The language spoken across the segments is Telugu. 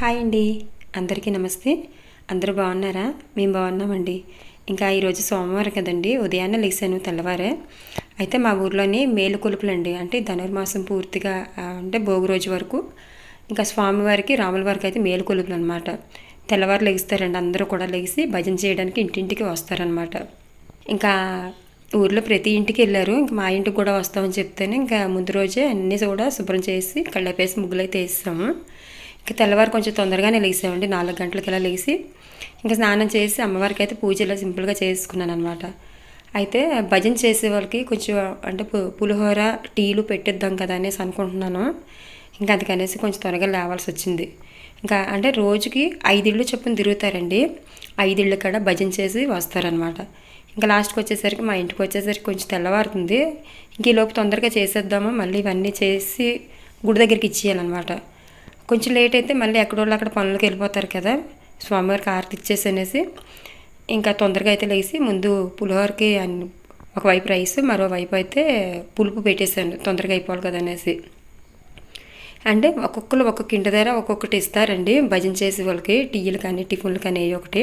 హాయ్ అండి. అందరికీ నమస్తే. అందరూ బాగున్నారా? మేము బాగున్నామండి. ఇంకా ఈరోజు సోమవారం కదండి. ఉదయాన్నే లేసాను తెల్లవారే. అయితే మా ఊర్లోని మేలుకొలుపులు అండి అంటే ధనుర్మాసం పూర్తిగా అంటే భోగి రోజు వరకు ఇంకా స్వామివారికి రాముల వారికి అయితే మేలుకొలుపులు అనమాట తెల్లవారు లెగిస్తారండి. అందరూ కూడా లెగిసి భజన చేయడానికి ఇంటింటికి వస్తారనమాట. ఇంకా ఊర్లో ప్రతి ఇంటికి వెళ్ళారు. ఇంకా మా ఇంటికి కూడా వస్తామని చెప్తేనే ఇంకా ముందు రోజే అన్నీ కూడా శుభ్రం చేసి కళ్ళపేసి ముగ్గులు అయితే వేస్తాము ఇంకా తెల్లవారు కొంచెం తొందరగానే లేసామండి నాలుగు గంటలకి ఇలా లేచి ఇంకా స్నానం చేసి అమ్మవారికి అయితే పూజ ఇలా సింపుల్గా చేసుకున్నాను అనమాట అయితే భజన చేసే వాళ్ళకి కొంచెం అంటే పు- పులిహోర టీలు పెట్టిద్దాం కదా అనేసి అనుకుంటున్నాను. ఇంకా అందుకనేసి కొంచెం త్వరగా లేవాల్సి వచ్చింది. ఇంకా అంటే రోజుకి ఐదిళ్ళు చొప్పున తిరుగుతారండి. ఐదిళ్ళు కాడ భజన చేసి వస్తారనమాట ఇంకా లాస్ట్కి వచ్చేసరికి మా ఇంటికి వచ్చేసరికి కొంచెం తెల్లవారుతుంది. ఇంక ఈ లోపు తొందరగా చేసేద్దాము? మళ్ళీ ఇవన్నీ చేసి గుడి దగ్గరికి ఇచ్చేయాలన్నమాట. కొంచెం లేట్ అయితే మళ్ళీ ఎక్కడోళ్ళు అక్కడ పనులకు వెళ్ళిపోతారు కదా. స్వామివారికి ఆరతి ఇచ్చేసి అనేసి ఇంకా తొందరగా అయితే లేచి ముందు పులిహోరకి అన్ని ఒకవైపు రైస్ మరోవైపు అయితే పులుపు పెట్టేశాను. తొందరగా అయిపోవాలి కదా అనేసి. అంటే ఒక్కొక్కరు ఒక్కొక్క ఇంటి దగ్గర ఒక్కొక్కటి ఇస్తారండి. భజన చేసే వాళ్ళకి టీలు కానీ టిఫిన్లు కానీ ఏ ఒకటి.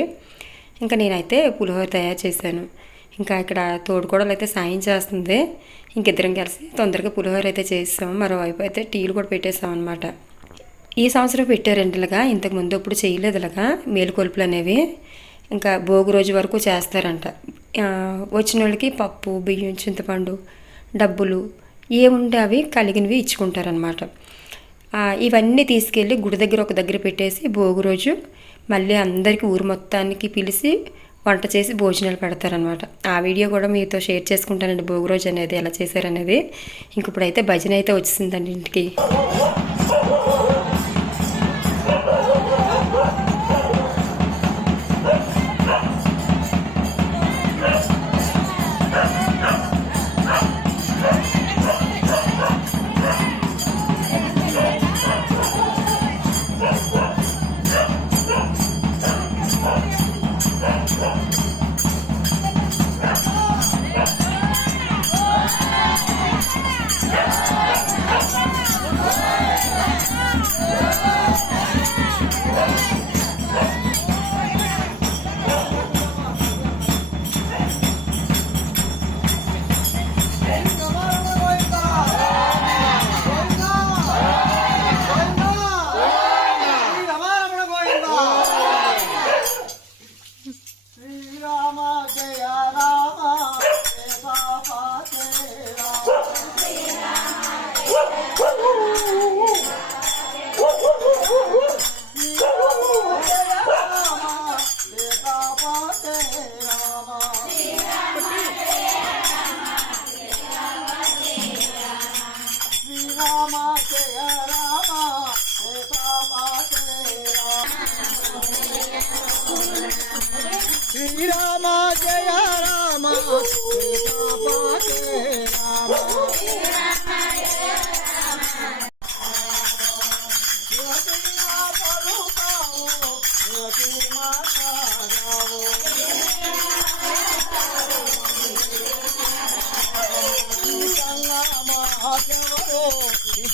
ఇంకా నేనైతే పులిహోర తయారు చేశాను. ఇంకా ఇక్కడ తోడుకోడలు అయితే సాయం చేస్తుంది. ఇంకిద్దరం కలిసి తొందరగా పులిహోర అయితే చేస్తాము మరోవైపు అయితే టీలు కూడా పెట్టేస్తాం అనమాట ఈ సంవత్సరం పెట్టారండి ఇలాగా ఇంతకు ముందు ఎప్పుడు చేయలేదు ఇలాగా మేలుకొలుపులు అనేవి. ఇంకా భోగి రోజు వరకు చేస్తారంట. వచ్చిన వాళ్ళకి పప్పు బియ్యం చింతపండు డబ్బులు ఏముంటే అవి కలిగినవి ఇచ్చుకుంటారనమాట ఇవన్నీ తీసుకెళ్ళి గుడి దగ్గర ఒక దగ్గర పెట్టేసి భోగి రోజు మళ్ళీ అందరికీ ఊరు మొత్తానికి పిలిచి వంట చేసి భోజనాలు పెడతారనమాట ఆ వీడియో కూడా మీతో షేర్ చేసుకుంటానండి భోగి రోజు అనేది ఎలా చేశారనేది. ఇంక ఇప్పుడైతే భజన అయితే వచ్చిందండి ఇంటికి.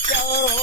go.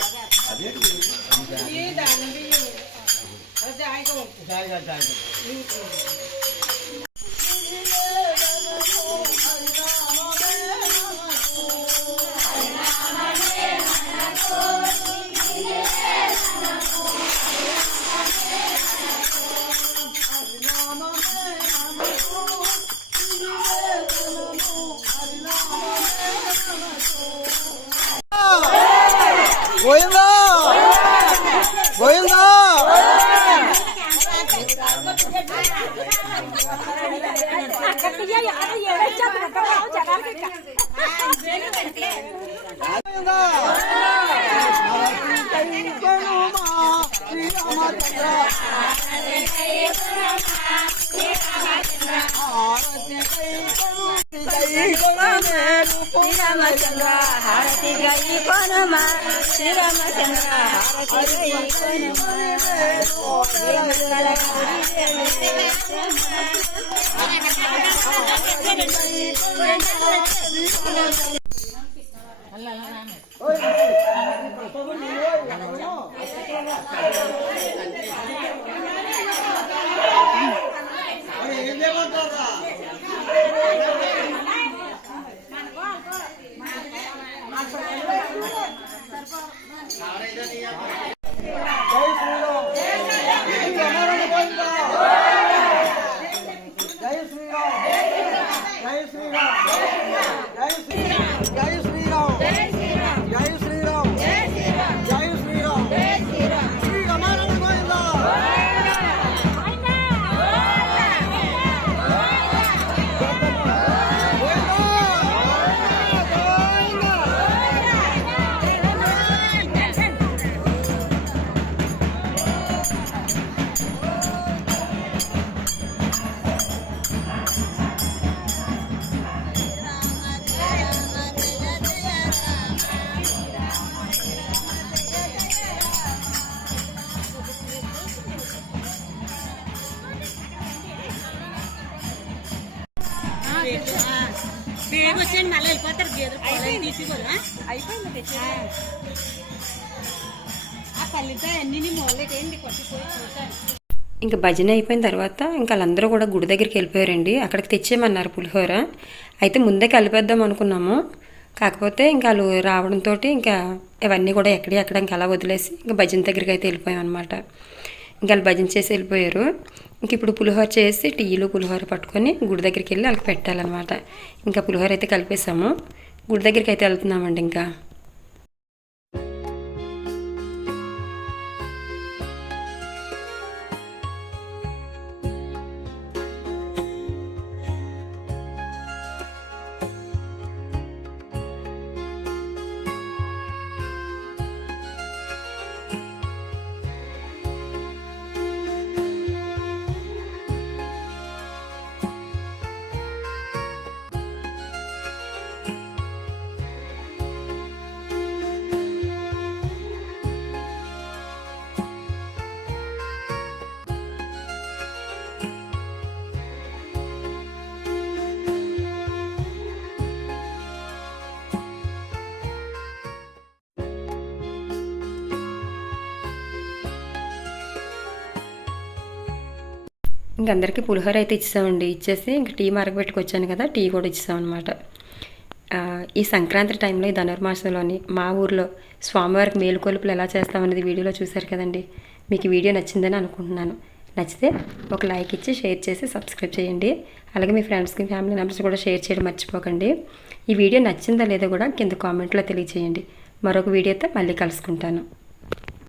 जाएगा जाएगा కైకొను కైకొనమేలు శ్రీరామచంద్ర హారతి గై కొనుమా శ్రీరామచంద్ర హారతి గై కొనుమా జై వచ్చేయండి మళ్ళీ వెళ్ళిపోతారు గేదెలు తీసుకోరా అయిపోయింది ఆ పల్లితో అన్ని మూలకేంటి కొట్టిపోయి చూసాను ఇంకా భజన అయిపోయిన తర్వాత ఇంకా వాళ్ళందరూ కూడా గుడి దగ్గరికి వెళ్ళిపోయారండి. అక్కడికి తెచ్చేయమన్నారు పులిహోర. అయితే ముందే కలిపేద్దాం అనుకున్నాము. కాకపోతే ఇంకా వాళ్ళు రావడంతో ఇంకా ఇవన్నీ కూడా ఎక్కడి ఎక్కడ ఇంకా అలా వదిలేసి ఇంకా భజన దగ్గరికి అయితే వెళ్ళిపోయాం అనమాట ఇంకా వాళ్ళు భజన చేసి వెళ్ళిపోయారు. ఇంక ఇప్పుడు పులిహోర చేసి టీలు పులిహోర పట్టుకొని గుడి దగ్గరికి వెళ్ళి వాళ్ళకి పెట్టాలన్నమాట. ఇంకా పులిహోర అయితే కలిపేసాము. గుడి దగ్గరికి అయితే వెళ్తున్నామండి ఇంకా. ఇంక అందరికీ పులిహోర అయితే ఇచ్చామండి ఇచ్చేసి ఇంక టీ మరగబెట్టుకొచ్చాను కదా టీ కూడా ఇచ్చామన్నమాట ఈ సంక్రాంతి టైంలో ఈ ధనుర్మాసంలోని మా ఊర్లో స్వామివారికి మేలుకొలుపులు ఎలా చేస్తామనేది వీడియోలో చూశారు కదండి. మీకు వీడియో నచ్చిందని అనుకుంటున్నాను. నచ్చితే ఒక లైక్ ఇచ్చి షేర్ చేసి సబ్స్క్రైబ్ చేయండి. అలాగే మీ ఫ్రెండ్స్కి ఫ్యామిలీ మెంబర్స్ కూడా షేర్ చేయడం మర్చిపోకండి. ఈ వీడియో నచ్చిందా లేదో కూడా కింద కామెంట్లో తెలియచేయండి. మరొక వీడియోతో మళ్ళీ కలుసుకుంటాను.